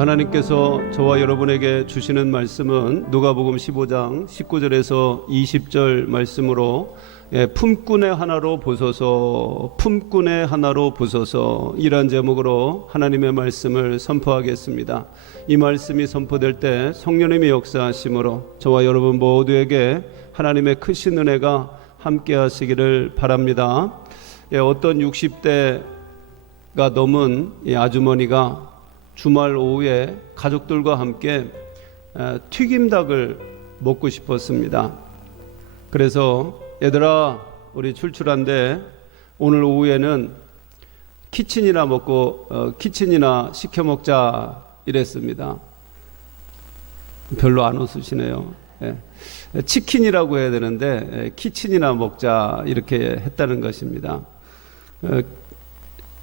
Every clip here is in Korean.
하나님께서 저와 여러분에게 주시는 말씀은 누가복음 15장 19절에서 20절 말씀으로 품꾼의 하나로 보소서, 품꾼의 하나로 보소서, 이란 제목으로 하나님의 말씀을 선포하겠습니다. 이 말씀이 선포될 때 성령님의 역사하심으로 저와 여러분 모두에게 하나님의 크신 은혜가 함께 하시기를 바랍니다. 어떤 60대가 넘은 아주머니가 주말 오후에 가족들과 함께 튀김닭을 먹고 싶었습니다. 그래서 얘들아, 우리 출출한데 오늘 오후에는 키친이나 시켜 먹자 이랬습니다. 별로 안 웃으시네요. 치킨이라고 해야 되는데 키친이나 먹자 이렇게 했다는 것입니다.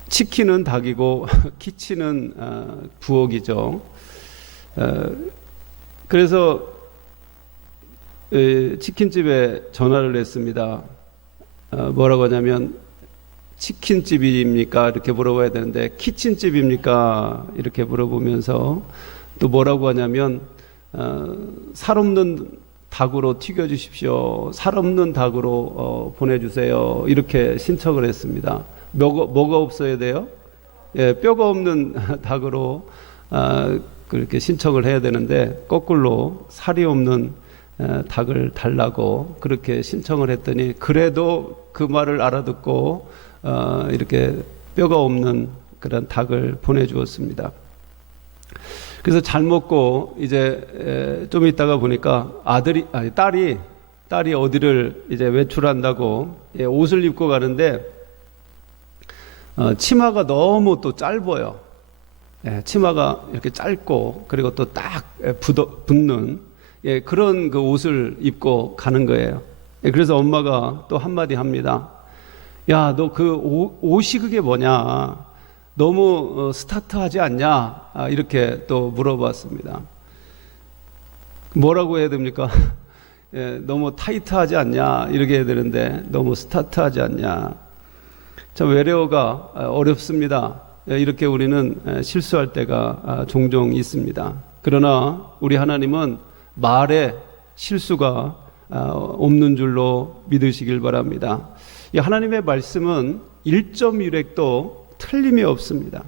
치킨은 닭이고 키친은 부엌이죠. 그래서 치킨집에 전화를 했습니다. 뭐라고 하냐면 치킨집입니까? 이렇게 물어봐야 되는데 키친집입니까? 이렇게 물어보면서 또 뭐라고 하냐면 살 없는 닭으로 튀겨주십시오. 살 없는 닭으로 보내주세요. 이렇게 신청을 했습니다. 뭐가 없어야 돼요? 뼈가 없는 닭으로 그렇게 신청을 해야 되는데 거꾸로 살이 없는 닭을 달라고 그렇게 신청을 했더니 그래도 그 말을 알아듣고 이렇게 뼈가 없는 그런 닭을 보내주었습니다. 그래서 잘 먹고 이제 좀 있다가 보니까 딸이 어디를 이제 외출한다고 옷을 입고 가는데 치마가 너무 또 짧아요. 치마가 이렇게 짧고 그리고 또 딱 붙는 그런 그 옷을 입고 가는 거예요. 그래서 엄마가 또 한마디 합니다. 야, 너 그 옷이 그게 뭐냐? 너무 스타트하지 않냐? 이렇게 또 물어봤습니다. 뭐라고 해야 됩니까? 너무 타이트하지 않냐? 이렇게 해야 되는데 너무 스타트하지 않냐? 참 외래어가 어렵습니다. 이렇게 우리는 실수할 때가 종종 있습니다. 그러나 우리 하나님은 말에 실수가 없는 줄로 믿으시길 바랍니다. 이 하나님의 말씀은 1.1획도 틀림이 없습니다.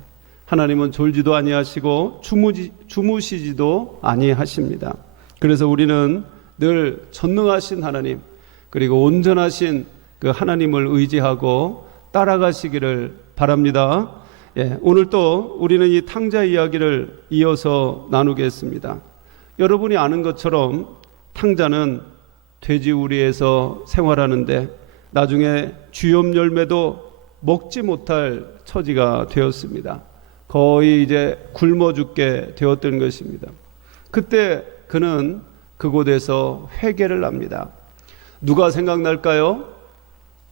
하나님은 졸지도 아니하시고 주무시지도 아니하십니다. 그래서 우리는 늘 전능하신 하나님 그리고 온전하신 그 하나님을 의지하고 따라가시기를 바랍니다. 오늘 또 우리는 이 탕자 이야기를 이어서 나누겠습니다. 여러분이 아는 것처럼 탕자는 돼지우리에서 생활하는데 나중에 쥐염 열매도 먹지 못할 처지가 되었습니다. 거의 이제 굶어 죽게 되었던 것입니다. 그때 그는 그곳에서 회개를 합니다. 누가 생각날까요?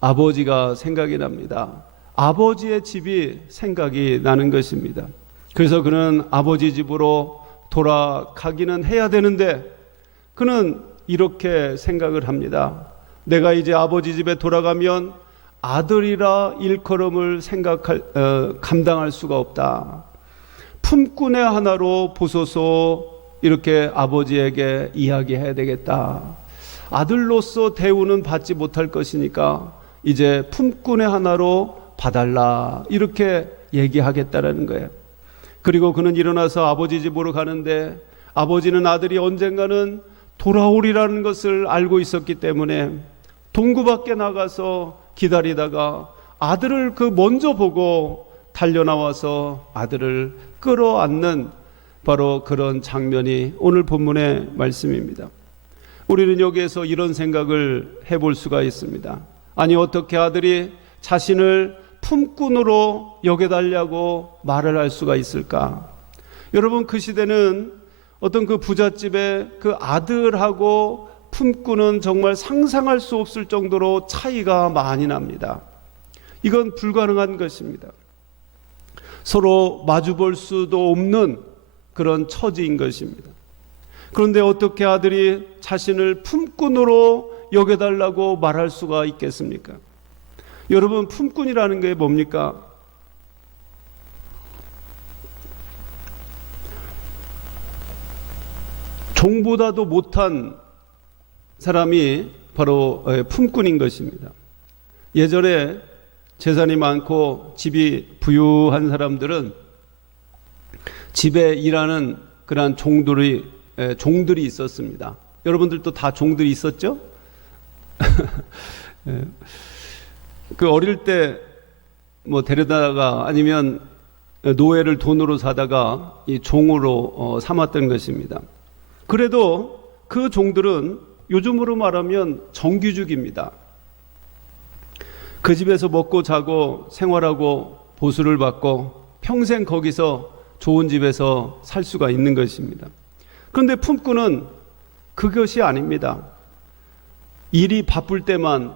아버지가 생각이 납니다. 아버지의 집이 생각이 나는 것입니다. 그래서 그는 아버지 집으로 돌아가기는 해야 되는데 그는 이렇게 생각을 합니다. 내가 이제 아버지 집에 돌아가면 아들이라 일컬음을 감당할 수가 없다. 품꾼의 하나로 보소서 이렇게 아버지에게 이야기해야 되겠다. 아들로서 대우는 받지 못할 것이니까 이제 품꾼의 하나로 봐달라 이렇게 얘기하겠다라는 거예요. 그리고 그는 일어나서 아버지 집으로 가는데 아버지는 아들이 언젠가는 돌아오리라는 것을 알고 있었기 때문에 동구 밖에 나가서 기다리다가 아들을 먼저 보고 달려나와서 아들을 끌어안는 바로 그런 장면이 오늘 본문의 말씀입니다. 우리는 여기에서 이런 생각을 해볼 수가 있습니다. 아니, 어떻게 아들이 자신을 품꾼으로 여겨달라고 말을 할 수가 있을까? 여러분, 그 시대는 어떤 그 부잣집의 그 아들하고 품꾼은 정말 상상할 수 없을 정도로 차이가 많이 납니다. 이건 불가능한 것입니다. 서로 마주볼 수도 없는 그런 처지인 것입니다. 그런데 어떻게 아들이 자신을 품꾼으로 여겨달라고 말할 수가 있겠습니까? 여러분, 품꾼이라는 게 뭡니까? 종보다도 못한 사람이 바로 품꾼인 것입니다. 예전에 재산이 많고 집이 부유한 사람들은 집에 일하는 그러한 종들이 있었습니다. 여러분들도 다 종들이 있었죠? 그 어릴 때 뭐 데려다가 아니면 노예를 돈으로 사다가 이 종으로 삼았던 것입니다. 그래도 그 종들은 요즘으로 말하면 정규직입니다. 그 집에서 먹고 자고 생활하고 보수를 받고 평생 거기서 좋은 집에서 살 수가 있는 것입니다. 그런데 품꾼은 그것이 아닙니다. 일이 바쁠 때만,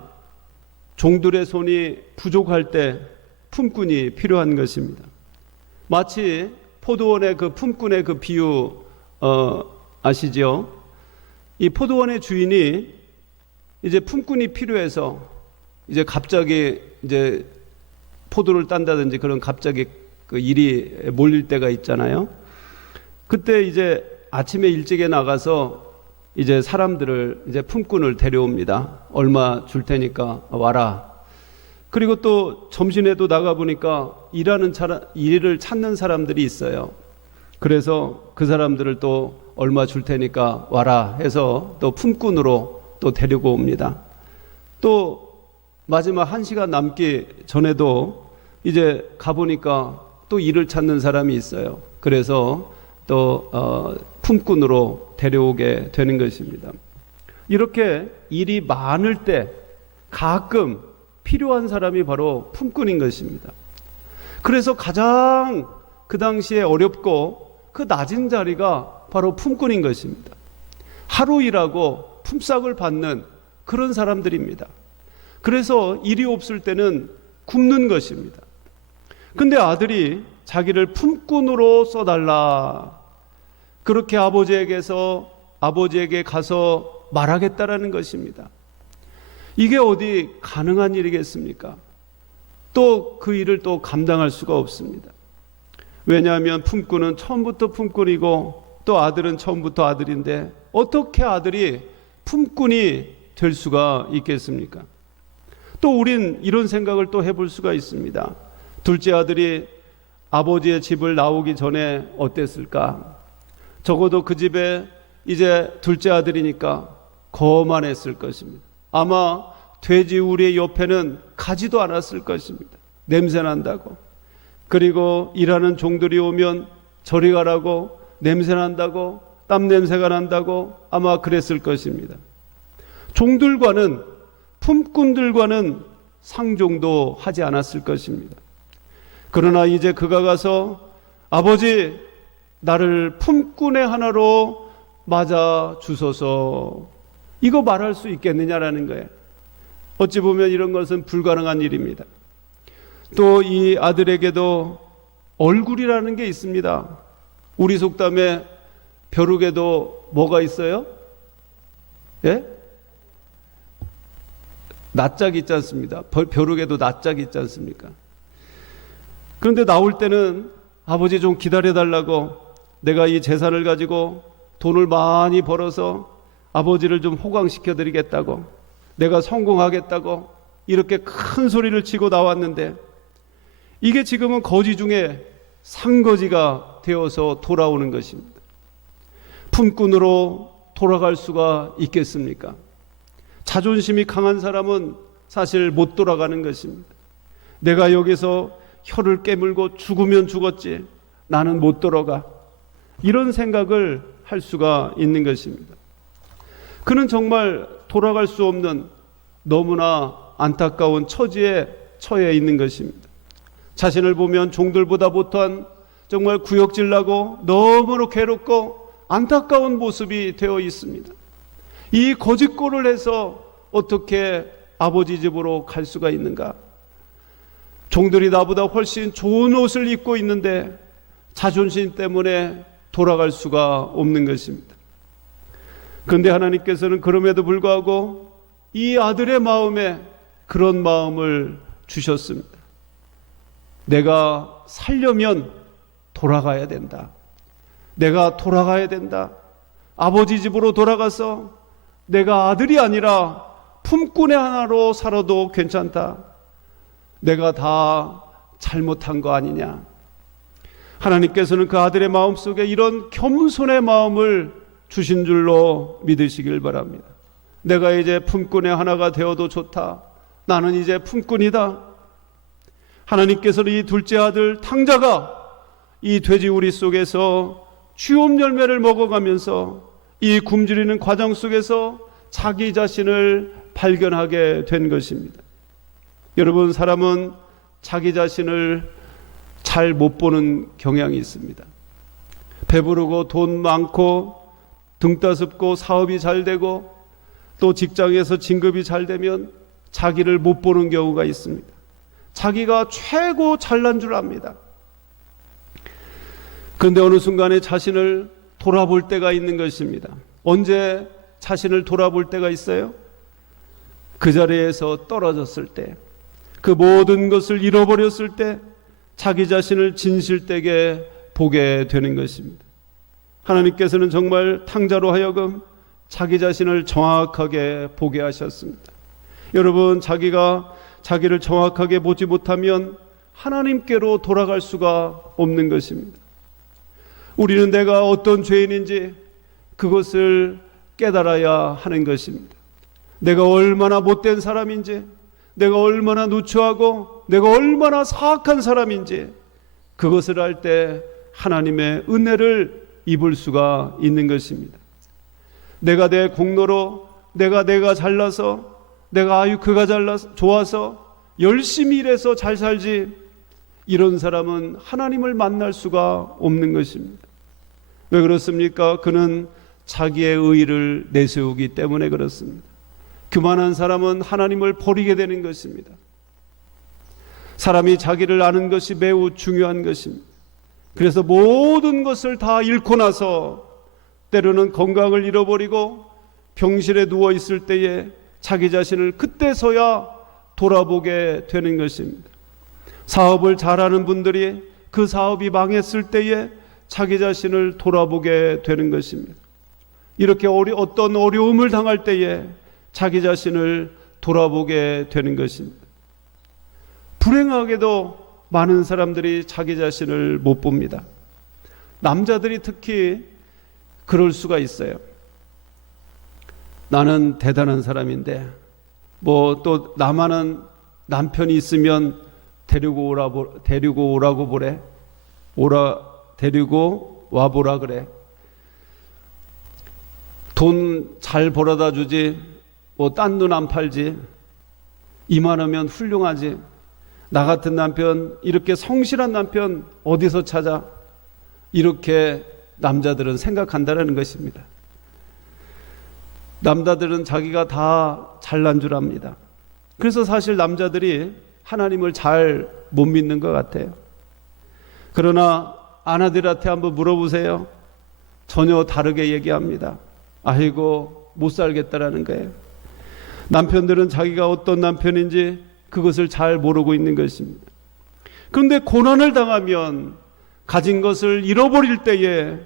종들의 손이 부족할 때 품꾼이 필요한 것입니다. 마치 포도원의 그 품꾼의 그 비유 아시죠? 이 포도원의 주인이 이제 품꾼이 필요해서 이제 갑자기 이제 포도를 딴다든지 그런 갑자기 그 일이 몰릴 때가 있잖아요. 그때 이제 아침에 일찍에 나가서 이제 사람들을 이제 품꾼을 데려옵니다. 얼마 줄 테니까 와라. 그리고 또 점심에도 나가 보니까 일을 찾는 사람들이 있어요. 그래서 그 사람들을 또 얼마 줄 테니까 와라 해서 또 품꾼으로 또 데리고 옵니다. 또 마지막 1시간 남기 전에도 이제 가보니까 또 일을 찾는 사람이 있어요. 그래서 또 품꾼으로 데려오게 되는 것입니다. 이렇게 일이 많을 때 가끔 필요한 사람이 바로 품꾼인 것입니다. 그래서 가장 그 당시에 어렵고 그 낮은 자리가 바로 품꾼인 것입니다. 하루 일하고 품삯을 받는 그런 사람들입니다. 그래서 일이 없을 때는 굶는 것입니다. 근데 아들이 자기를 품꾼으로 써달라, 그렇게 아버지에게 가서 말하겠다라는 것입니다. 이게 어디 가능한 일이겠습니까? 또 그 일을 또 감당할 수가 없습니다. 왜냐하면 품꾼은 처음부터 품꾼이고 또 아들은 처음부터 아들인데 어떻게 아들이 품꾼이 될 수가 있겠습니까? 또 우린 이런 생각을 또 해볼 수가 있습니다. 둘째 아들이 아버지의 집을 나오기 전에 어땠을까? 적어도 그 집에 이제 둘째 아들이니까 거만했을 것입니다. 아마 돼지 우리의 옆에는 가지도 않았을 것입니다. 냄새 난다고. 그리고 일하는 종들이 오면 저리 가라고, 냄새 난다고, 땀 냄새가 난다고 아마 그랬을 것입니다. 종들과는, 품꾼들과는 상종도 하지 않았을 것입니다. 그러나 이제 그가 가서 아버지, 나를 품꾼의 하나로 맞아 주소서, 이거 말할 수 있겠느냐라는 거예요. 어찌 보면 이런 것은 불가능한 일입니다. 또 이 아들에게도 얼굴이라는 게 있습니다. 우리 속담에 벼룩에도 뭐가 있어요? 예? 낯짝이 있지 않습니까? 벼룩에도 낯짝이 있지 않습니까? 그런데 나올 때는 아버지 좀 기다려달라고, 내가 이 재산을 가지고 돈을 많이 벌어서 아버지를 좀 호강시켜 드리겠다고, 내가 성공하겠다고 이렇게 큰 소리를 치고 나왔는데 이게 지금은 거지 중에 상거지가 되어서 돌아오는 것입니다. 품꾼으로 돌아갈 수가 있겠습니까? 자존심이 강한 사람은 사실 못 돌아가는 것입니다. 내가 여기서 혀를 깨물고 죽으면 죽었지 나는 못 돌아가, 이런 생각을 할 수가 있는 것입니다. 그는 정말 돌아갈 수 없는 너무나 안타까운 처지에 처해 있는 것입니다. 자신을 보면 종들보다 못한 정말 구역질나고 너무나 괴롭고 안타까운 모습이 되어 있습니다. 이 거짓골을 해서 어떻게 아버지 집으로 갈 수가 있는가? 종들이 나보다 훨씬 좋은 옷을 입고 있는데 자존심 때문에 돌아갈 수가 없는 것입니다. 그런데 하나님께서는 그럼에도 불구하고 이 아들의 마음에 그런 마음을 주셨습니다. 내가 살려면 돌아가야 된다. 내가 돌아가야 된다. 아버지 집으로 돌아가서 내가 아들이 아니라 품꾼의 하나로 살아도 괜찮다. 내가 다 잘못한 거 아니냐. 하나님께서는 그 아들의 마음속에 이런 겸손의 마음을 주신 줄로 믿으시길 바랍니다. 내가 이제 품꾼의 하나가 되어도 좋다. 나는 이제 품꾼이다. 하나님께서는 이 둘째 아들 탕자가 이 돼지우리 속에서 주엄 열매를 먹어가면서 이 굶주리는 과정 속에서 자기 자신을 발견하게 된 것입니다. 여러분, 사람은 자기 자신을 잘 못 보는 경향이 있습니다. 배부르고 돈 많고 등 따숩고 사업이 잘 되고 또 직장에서 진급이 잘 되면 자기를 못 보는 경우가 있습니다. 자기가 최고 잘난 줄 압니다. 그런데 어느 순간에 자신을 돌아볼 때가 있는 것입니다. 언제 자신을 돌아볼 때가 있어요? 그 자리에서 떨어졌을 때, 그 모든 것을 잃어버렸을 때 자기 자신을 진실되게 보게 되는 것입니다. 하나님께서는 정말 탕자로 하여금 자기 자신을 정확하게 보게 하셨습니다. 여러분, 자기가 자기를 정확하게 보지 못하면 하나님께로 돌아갈 수가 없는 것입니다. 우리는 내가 어떤 죄인인지 그것을 깨달아야 하는 것입니다. 내가 얼마나 못된 사람인지, 내가 얼마나 누추하고 내가 얼마나 사악한 사람인지 그것을 알 때 하나님의 은혜를 입을 수가 있는 것입니다. 내가 내 공로로 내가 잘나서 내가 그가 잘나서 좋아서 열심히 일해서 잘 살지, 이런 사람은 하나님을 만날 수가 없는 것입니다. 왜 그렇습니까? 그는 자기의 의의를 내세우기 때문에 그렇습니다. 교만한 사람은 하나님을 버리게 되는 것입니다. 사람이 자기를 아는 것이 매우 중요한 것입니다. 그래서 모든 것을 다 잃고 나서 때로는 건강을 잃어버리고 병실에 누워 있을 때에 자기 자신을 그때서야 돌아보게 되는 것입니다. 사업을 잘하는 분들이 그 사업이 망했을 때에 자기 자신을 돌아보게 되는 것입니다. 이렇게 어떤 어려움을 당할 때에 자기 자신을 돌아보게 되는 것입니다. 불행하게도 많은 사람들이 자기 자신을 못 봅니다. 남자들이 특히 그럴 수가 있어요. 나는 대단한 사람인데 뭐 또 나만은 남편이 있으면 데리고 오라고 보래. 데리고 와보라 그래. 돈 잘 벌어다 주지, 뭐 딴 돈 안 팔지, 이만하면 훌륭하지. 나 같은 남편, 이렇게 성실한 남편 어디서 찾아? 이렇게 남자들은 생각한다는 것입니다. 남자들은 자기가 다 잘난 줄 압니다. 그래서 사실 남자들이 하나님을 잘 못 믿는 것 같아요. 그러나 아내들한테 한번 물어보세요. 전혀 다르게 얘기합니다. 아이고, 못 살겠다라는 거예요. 남편들은 자기가 어떤 남편인지 그것을 잘 모르고 있는 것입니다. 그런데 고난을 당하면, 가진 것을 잃어버릴 때에,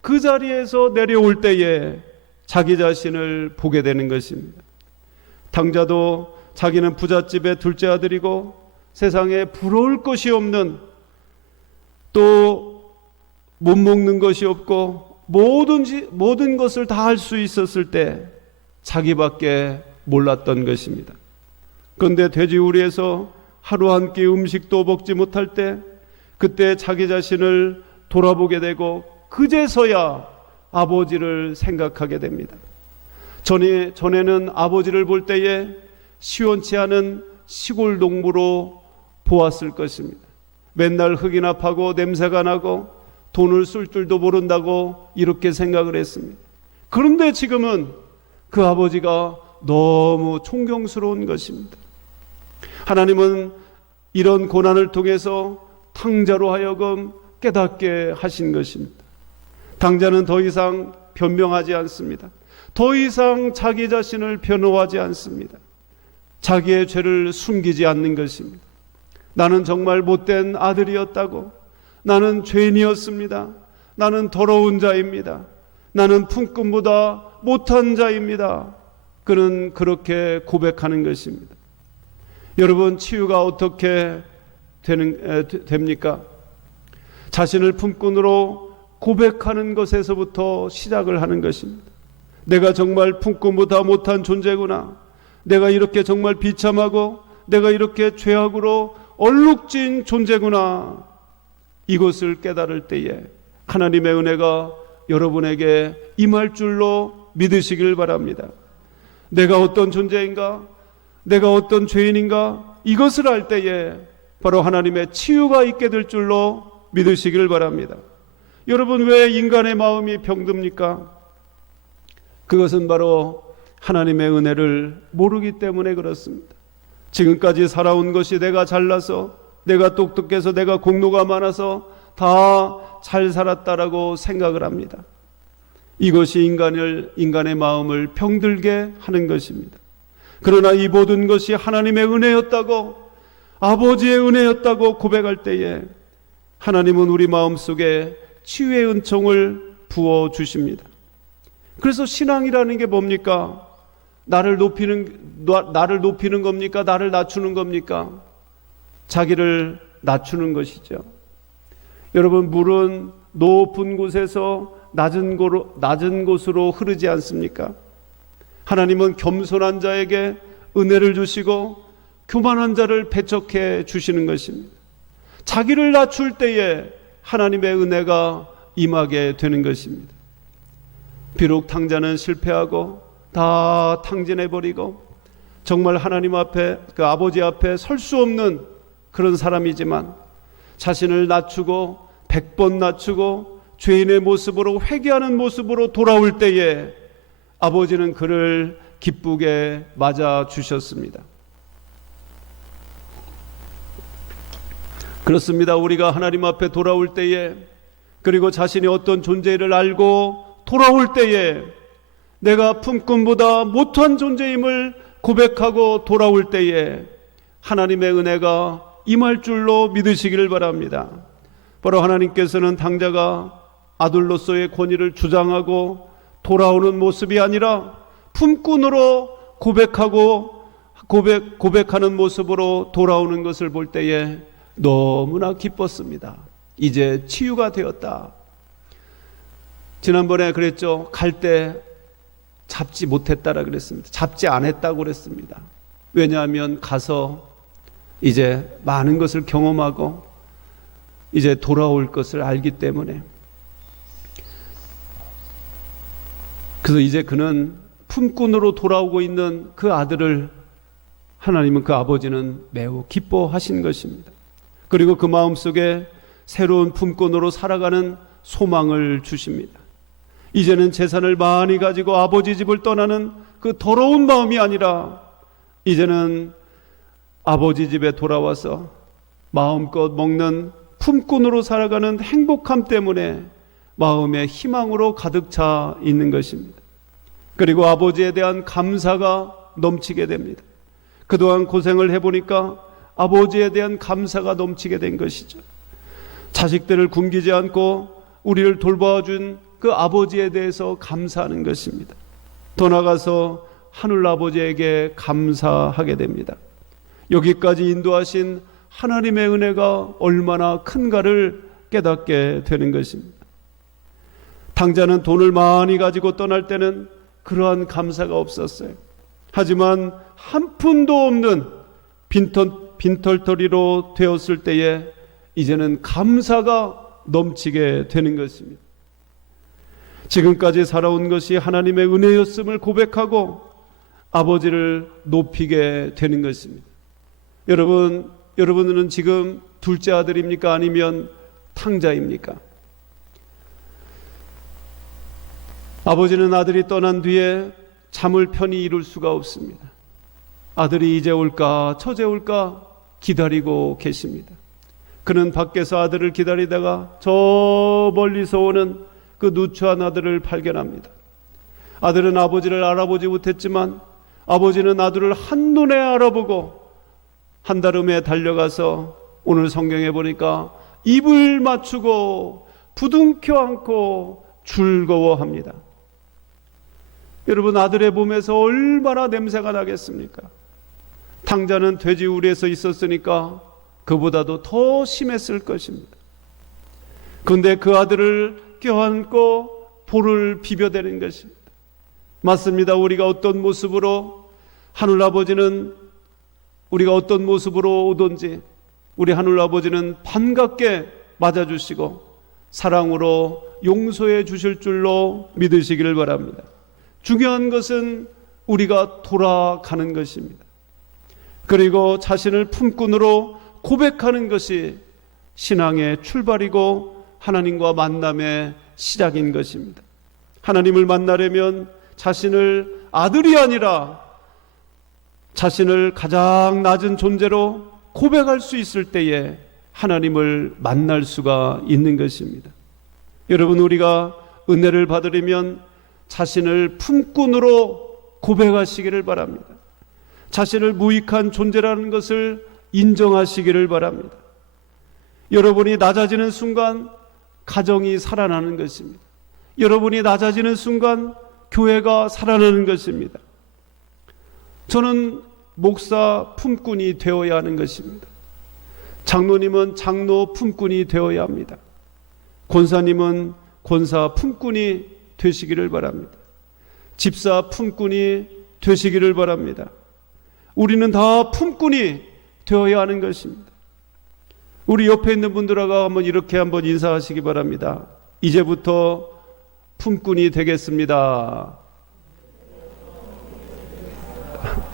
그 자리에서 내려올 때에 자기 자신을 보게 되는 것입니다. 탕자도 자기는 부잣집의 둘째 아들이고 세상에 부러울 것이 없는, 또 못 먹는 것이 없고 모든 것을 다 할 수 있었을 때 자기밖에 몰랐던 것입니다. 그런데 돼지우리에서 하루 한 끼 음식도 먹지 못할 때, 그때 자기 자신을 돌아보게 되고 그제서야 아버지를 생각하게 됩니다. 전에는 아버지를 볼 때에 시원치 않은 시골 농부로 보았을 것입니다. 맨날 흙이나 파고 냄새가 나고 돈을 쓸 줄도 모른다고 이렇게 생각을 했습니다. 그런데 지금은 그 아버지가 너무 존경스러운 것입니다. 하나님은 이런 고난을 통해서 탕자로 하여금 깨닫게 하신 것입니다. 탕자는 더 이상 변명하지 않습니다. 더 이상 자기 자신을 변호하지 않습니다. 자기의 죄를 숨기지 않는 것입니다. 나는 정말 못된 아들이었다고, 나는 죄인이었습니다. 나는 더러운 자입니다. 나는 품꾼보다 못한 자입니다. 그는 그렇게 고백하는 것입니다. 여러분, 치유가 어떻게 됩니까? 자신을 품꾼으로 고백하는 것에서부터 시작을 하는 것입니다. 내가 정말 품꾼보다 못한 존재구나. 내가 이렇게 정말 비참하고 내가 이렇게 죄악으로 얼룩진 존재구나. 이것을 깨달을 때에 하나님의 은혜가 여러분에게 임할 줄로 믿으시길 바랍니다. 내가 어떤 존재인가? 내가 어떤 죄인인가? 이것을 알 때에 바로 하나님의 치유가 있게 될 줄로 믿으시길 바랍니다. 여러분, 왜 인간의 마음이 병듭니까? 그것은 바로 하나님의 은혜를 모르기 때문에 그렇습니다. 지금까지 살아온 것이 내가 잘나서, 내가 똑똑해서, 내가 공로가 많아서 다 잘 살았다라고 생각을 합니다. 이것이 인간의 마음을 병들게 하는 것입니다. 그러나 이 모든 것이 하나님의 은혜였다고, 아버지의 은혜였다고 고백할 때에 하나님은 우리 마음속에 치유의 은총을 부어주십니다. 그래서 신앙이라는 게 뭡니까? 나를 높이는 겁니까? 나를 낮추는 겁니까? 자기를 낮추는 것이죠. 여러분, 물은 높은 곳에서 낮은 곳으로 흐르지 않습니까? 하나님은 겸손한 자에게 은혜를 주시고 교만한 자를 배척해 주시는 것입니다. 자기를 낮출 때에 하나님의 은혜가 임하게 되는 것입니다. 비록 탕자는 실패하고 다 탕진해버리고 정말 하나님 앞에, 그 아버지 앞에 설 수 없는 그런 사람이지만 자신을 낮추고 100번 낮추고 죄인의 모습으로, 회개하는 모습으로 돌아올 때에 아버지는 그를 기쁘게 맞아 주셨습니다. 그렇습니다. 우리가 하나님 앞에 돌아올 때에, 그리고 자신이 어떤 존재를 알고 돌아올 때에, 내가 품꾼보다 못한 존재임을 고백하고 돌아올 때에 하나님의 은혜가 임할 줄로 믿으시기를 바랍니다. 바로 하나님께서는 탕자가 아들로서의 권위를 주장하고 돌아오는 모습이 아니라 품꾼으로 고백하는 모습으로 돌아오는 것을 볼 때에 너무나 기뻤습니다. 이제 치유가 되었다. 지난번에 그랬죠. 갈 때 잡지 못했다라 그랬습니다. 잡지 안 했다고 그랬습니다. 왜냐하면 가서 이제 많은 것을 경험하고 이제 돌아올 것을 알기 때문에. 그래서 이제 그는 품꾼으로 돌아오고 있는 그 아들을 하나님은, 그 아버지는 매우 기뻐하신 것입니다. 그리고 그 마음속에 새로운 품꾼으로 살아가는 소망을 주십니다. 이제는 재산을 많이 가지고 아버지 집을 떠나는 그 더러운 마음이 아니라 이제는 아버지 집에 돌아와서 마음껏 먹는 품꾼으로 살아가는 행복함 때문에 마음의 희망으로 가득 차 있는 것입니다. 그리고 아버지에 대한 감사가 넘치게 됩니다. 그동안 고생을 해보니까 아버지에 대한 감사가 넘치게 된 것이죠. 자식들을 굶기지 않고 우리를 돌봐준 그 아버지에 대해서 감사하는 것입니다. 더 나아가서 하늘 아버지에게 감사하게 됩니다. 여기까지 인도하신 하나님의 은혜가 얼마나 큰가를 깨닫게 되는 것입니다. 탕자는 돈을 많이 가지고 떠날 때는 그러한 감사가 없었어요. 하지만 한 푼도 없는 빈털터리로 되었을 때에 이제는 감사가 넘치게 되는 것입니다. 지금까지 살아온 것이 하나님의 은혜였음을 고백하고 아버지를 높이게 되는 것입니다. 여러분들은 지금 둘째 아들입니까? 아니면 탕자입니까? 아버지는 아들이 떠난 뒤에 잠을 편히 이룰 수가 없습니다. 아들이 이제 올까 저제 올까 기다리고 계십니다. 그는 밖에서 아들을 기다리다가 저 멀리서 오는 그 누추한 아들을 발견합니다. 아들은 아버지를 알아보지 못했지만 아버지는 아들을 한눈에 알아보고 한달음에 달려가서 오늘 성경에 보니까 입을 맞추고 부둥켜 안고 즐거워합니다. 여러분, 아들의 몸에서 얼마나 냄새가 나겠습니까? 탕자는 돼지우리에서 있었으니까 그보다도 더 심했을 것입니다. 그런데 그 아들을 껴안고 볼을 비벼대는 것입니다. 맞습니다. 우리가 어떤 모습으로 하늘아버지는 우리가 어떤 모습으로 오든지 우리 하늘아버지는 반갑게 맞아주시고 사랑으로 용서해 주실 줄로 믿으시기를 바랍니다. 중요한 것은 우리가 돌아가는 것입니다. 그리고 자신을 품꾼으로 고백하는 것이 신앙의 출발이고 하나님과 만남의 시작인 것입니다. 하나님을 만나려면 자신을 아들이 아니라 자신을 가장 낮은 존재로 고백할 수 있을 때에 하나님을 만날 수가 있는 것입니다. 여러분, 우리가 은혜를 받으려면 자신을 품꾼으로 고백하시기를 바랍니다. 자신을 무익한 존재라는 것을 인정하시기를 바랍니다. 여러분이 낮아지는 순간 가정이 살아나는 것입니다. 여러분이 낮아지는 순간 교회가 살아나는 것입니다. 저는 목사 품꾼이 되어야 하는 것입니다. 장로님은 장로 품꾼이 되어야 합니다. 권사님은 권사 품꾼이 되시기를 바랍니다. 집사 품꾼이 되시기를 바랍니다. 우리는 다 품꾼이 되어야 하는 것입니다. 우리 옆에 있는 분들하고 한번 인사하시기 바랍니다. 이제부터 품꾼이 되겠습니다.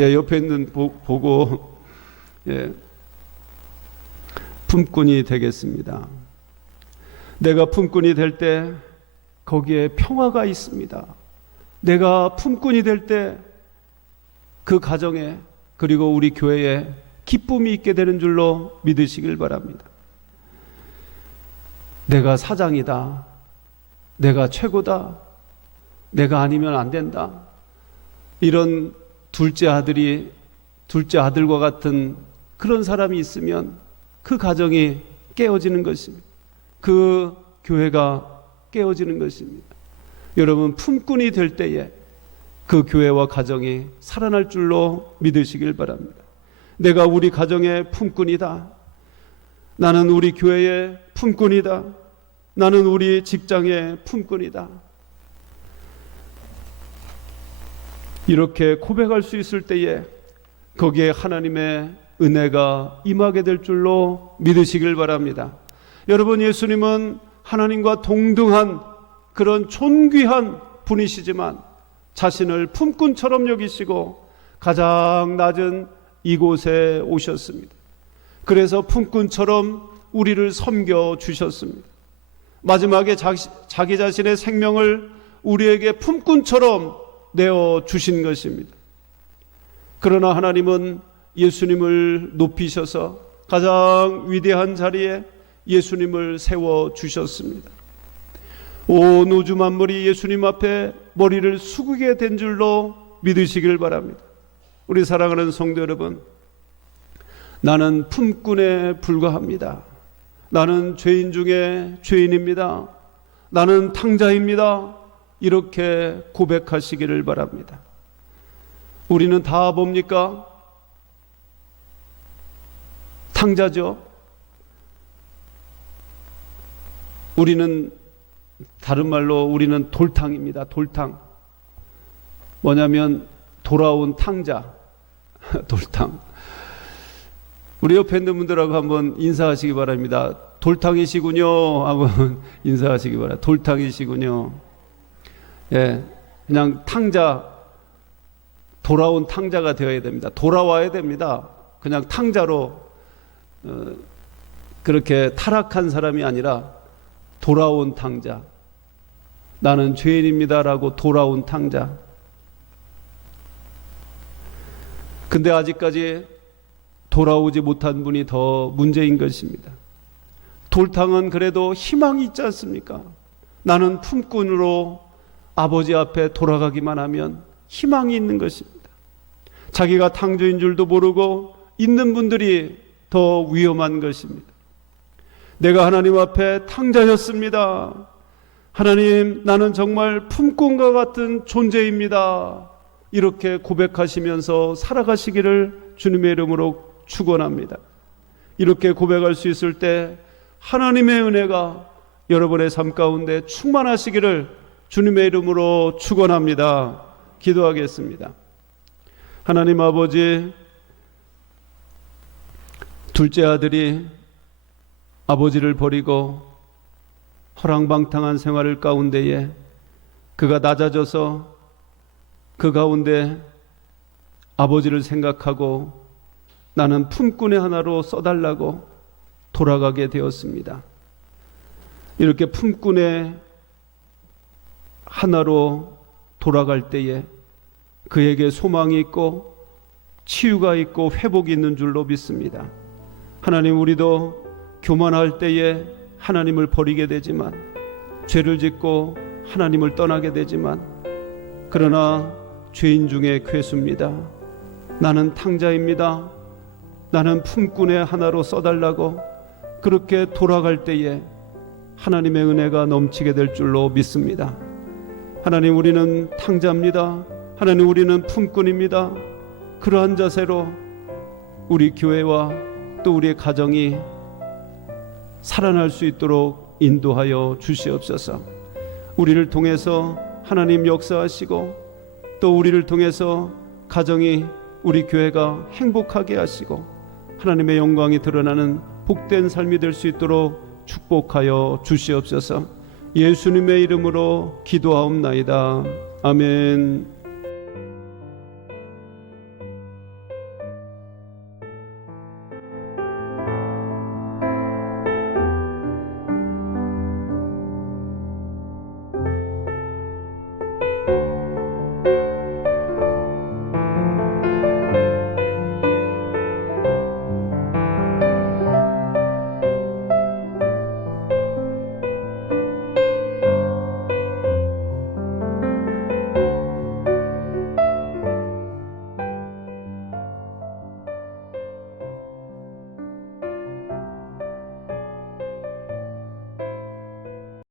예, 옆에 있는 보고 예, 품꾼이 되겠습니다. 내가 품꾼이 될 때 거기에 평화가 있습니다. 내가 품꾼이 될 때 그 가정에 그리고 우리 교회에 기쁨이 있게 되는 줄로 믿으시길 바랍니다. 내가 사장이다. 내가 최고다. 내가 아니면 안 된다. 이런 둘째 아들과 같은 그런 사람이 있으면 그 가정이 깨어지는 것입니다. 그 교회가 깨어지는 것입니다. 여러분, 품꾼이 될 때에 그 교회와 가정이 살아날 줄로 믿으시길 바랍니다. 내가 우리 가정의 품꾼이다. 나는 우리 교회의 품꾼이다. 나는 우리 직장의 품꾼이다. 이렇게 고백할 수 있을 때에 거기에 하나님의 은혜가 임하게 될 줄로 믿으시길 바랍니다. 여러분, 예수님은 하나님과 동등한 그런 존귀한 분이시지만 자신을 품꾼처럼 여기시고 가장 낮은 이곳에 오셨습니다. 그래서 품꾼처럼 우리를 섬겨 주셨습니다. 마지막에 자기 자신의 생명을 우리에게 품꾼처럼 내어 주신 것입니다. 그러나 하나님은 예수님을 높이셔서 가장 위대한 자리에 예수님을 세워 주셨습니다. 온 우주 만물이 예수님 앞에 머리를 숙이게 된 줄로 믿으시길 바랍니다. 우리 사랑하는 성도 여러분, 나는 품꾼에 불과합니다. 나는 죄인 중에 죄인입니다. 나는 탕자입니다. 이렇게 고백하시기를 바랍니다. 우리는 다 뭡니까? 탕자죠. 우리는 다른 말로 우리는 돌탕입니다. 돌탕. 뭐냐면 돌아온 탕자. 돌탕. 우리 옆에 있는 분들하고 한번 인사하시기 바랍니다. 돌탕이시군요 하고 인사하시기 바랍니다. 돌탕이시군요. 예, 그냥 탕자, 돌아온 탕자가 되어야 됩니다. 돌아와야 됩니다. 그냥 탕자로 그렇게 타락한 사람이 아니라 돌아온 탕자. 나는 죄인입니다라고 돌아온 탕자. 근데 아직까지 돌아오지 못한 분이 더 문제인 것입니다. 돌탕은 그래도 희망이 있지 않습니까? 나는 품꾼으로 아버지 앞에 돌아가기만 하면 희망이 있는 것입니다. 자기가 탕주인 줄도 모르고 있는 분들이 더 위험한 것입니다. 내가 하나님 앞에 탕자였습니다. 하나님, 나는 정말 품꾼과 같은 존재입니다. 이렇게 고백하시면서 살아가시기를 주님의 이름으로 축원합니다. 이렇게 고백할 수 있을 때 하나님의 은혜가 여러분의 삶 가운데 충만하시기를 주님의 이름으로 축원합니다. 기도하겠습니다. 하나님 아버지, 둘째 아들이 아버지를 버리고 허랑방탕한 생활을 가운데에 그가 낮아져서 그 가운데 아버지를 생각하고 나는 품꾼의 하나로 써달라고 돌아가게 되었습니다. 이렇게 품꾼의 하나로 돌아갈 때에 그에게 소망이 있고 치유가 있고 회복이 있는 줄로 믿습니다. 하나님, 우리도 교만할 때에 하나님을 버리게 되지만, 죄를 짓고 하나님을 떠나게 되지만, 그러나 죄인 중에 괴수입니다. 나는 탕자입니다. 나는 품꾼의 하나로 써달라고 그렇게 돌아갈 때에 하나님의 은혜가 넘치게 될 줄로 믿습니다. 하나님, 우리는 탕자입니다. 하나님, 우리는 품꾼입니다. 그러한 자세로 우리 교회와 또 우리의 가정이 살아날 수 있도록 인도하여 주시옵소서. 우리를 통해서 하나님 역사하시고 또 우리를 통해서 가정이, 우리 교회가 행복하게 하시고 하나님의 영광이 드러나는 복된 삶이 될 수 있도록 축복하여 주시옵소서. 예수님의 이름으로 기도하옵나이다. 아멘.